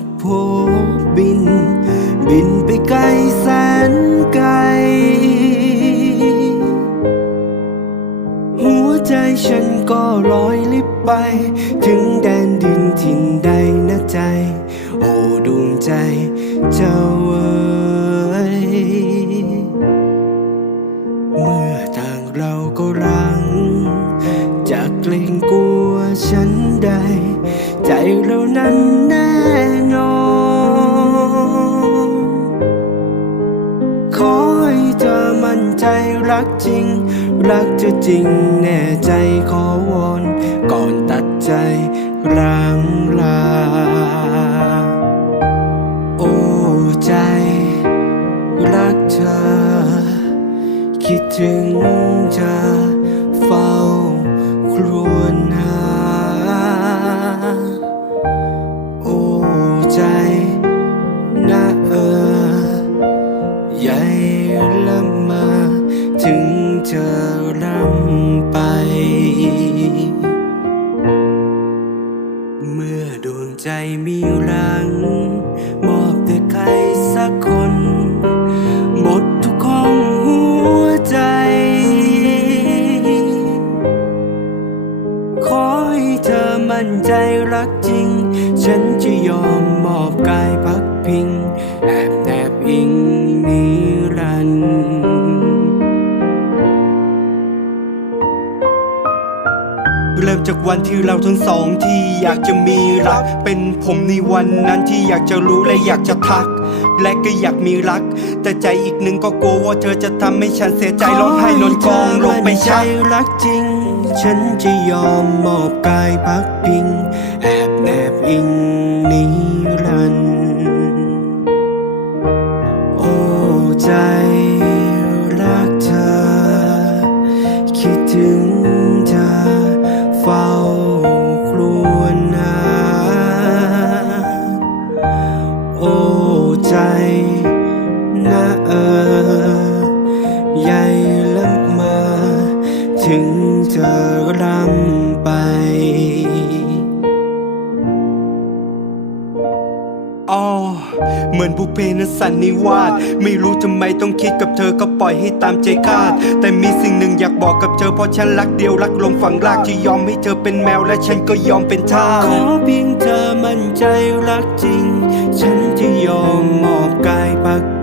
กโผบิน บินไปไกลแสนไกล หัวใจฉันก็ลอยลิบไป ถึงแดนดินถิ่นใดนะใจ โอ้ดวงใจเจ้าเอ๋ยเมื่อต่างเราก็รัง จากเกรงกลัวฉันใด ใจเรานั้นแน่นอนขอให้เธอมั่นใจรักจริง รักเธอจริงแน่ใจขอวอนก่อนตัดใจร่างลา โอ้ใจ รักเธอ คิดถึงเธอเฝ้าครว มั่นใจรักจริง ฉันจะยอมมอบกายพักพิง แอบแนบอิงนิรันดร์เริ่มจากวันที่เราทั้งสองที่อยากจะมีรัก เป็นผมในวันนั้นที่อยากจะรู้และอยากจะทัก และก็อยากมีรัก แต่ใจอีกหนึ่งก็กลัวว่าเธอจะทำให้ฉันเสียใจร้องไห้นอนกองลงไปชักรักจริง ฉันจะยอมมอบกายพักพิง แอบแนบอิง เหมือนบุเพนสันนิวาสไม่รู้ทำไมต้องคิดกับเธอก็ปล่อยให้ตามใจคาด แต่มีสิ่งหนึ่งอยากบอกกับเธอเพราะฉันรักเดียวรักลงฝังรากที่ยอมให้เธอเป็นแมวและฉันก็ยอมเป็นทาสขอเพียงเธอมั่นใจรักจริง ฉันจะยอมมอบกายปัก